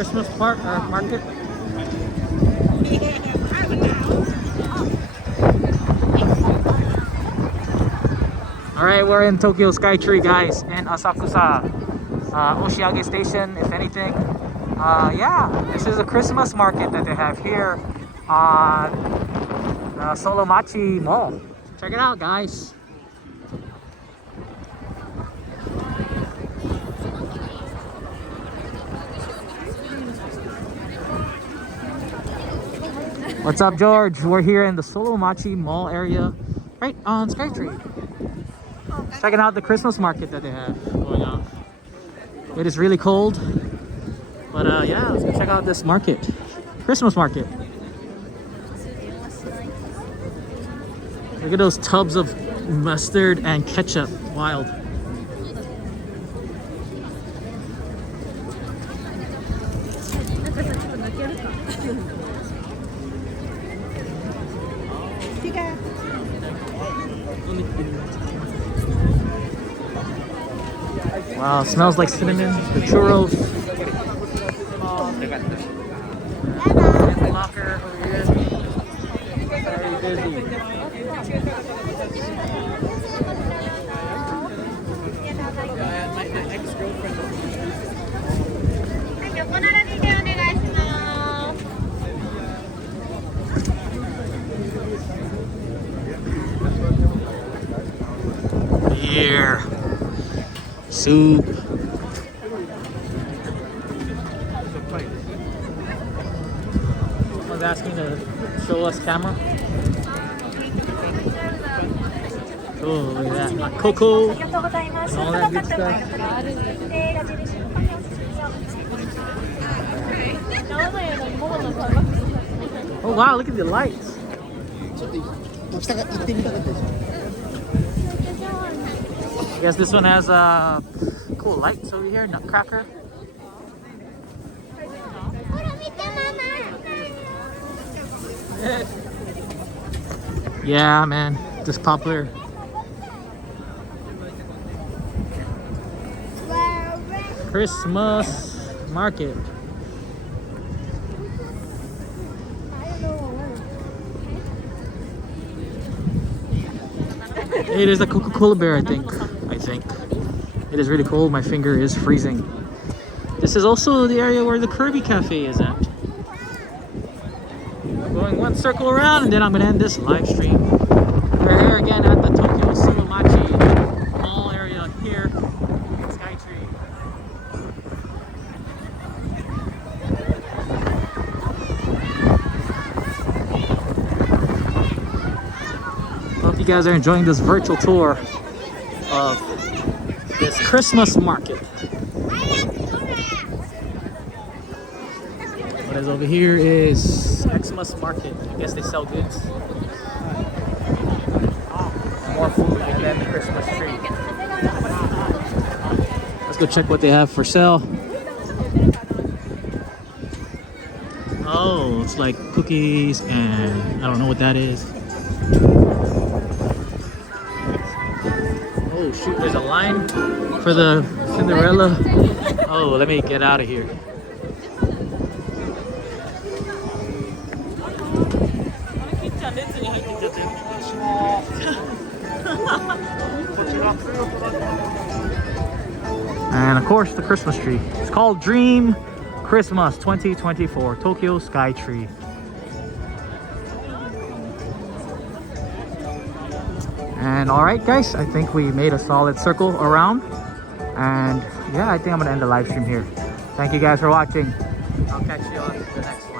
Christmas park market. Alright, we're in Tokyo Skytree, guys, in Asakusa Oshiage Station, if anything. Yeah, this is a Christmas market that they have here on Solomachi Mall. Check it out, guys. What's up, George? We're here in the Solomachi Mall area, right on Skytree. Checking out the Christmas market that they have going on. It is really cold, but yeah, let's go check out this market, Christmas market. Look at those tubs of mustard and ketchup, wild. Wow, smells like cinnamon, the churros. Locker over here. Very busy. Beer. Soup. Someone's asking to show us camera. Oh, look at that. Cocoa and all that good stuff. Oh wow, look at the lights. I guess this one has cool lights over here, nutcracker. Yeah, man, just popular. Christmas market. Hey, there's a Coca-Cola bear, I think. It is really cold. My finger is freezing. This is also the area where the Kirby Cafe is at. I'm going one circle around and then I'm going to end this live stream. We're here again at the Tokyo Solomachi Mall area here in Skytree. Hope you guys are enjoying this virtual tour of this Christmas market. What is over here is Xmas market. I guess they sell goods. More food and then the Christmas tree. Let's go check what they have for sale. Oh, it's like cookies and I don't know what that is. Oh shoot, there's a line for the Cinderella. Oh, let me get out of here. And of course the Christmas tree. It's called Dream Christmas 2024 Tokyo Skytree. And alright guys, I think we made a solid circle around. And yeah, I think I'm gonna end the live stream here. Thank you guys for watching. I'll catch you on the next one.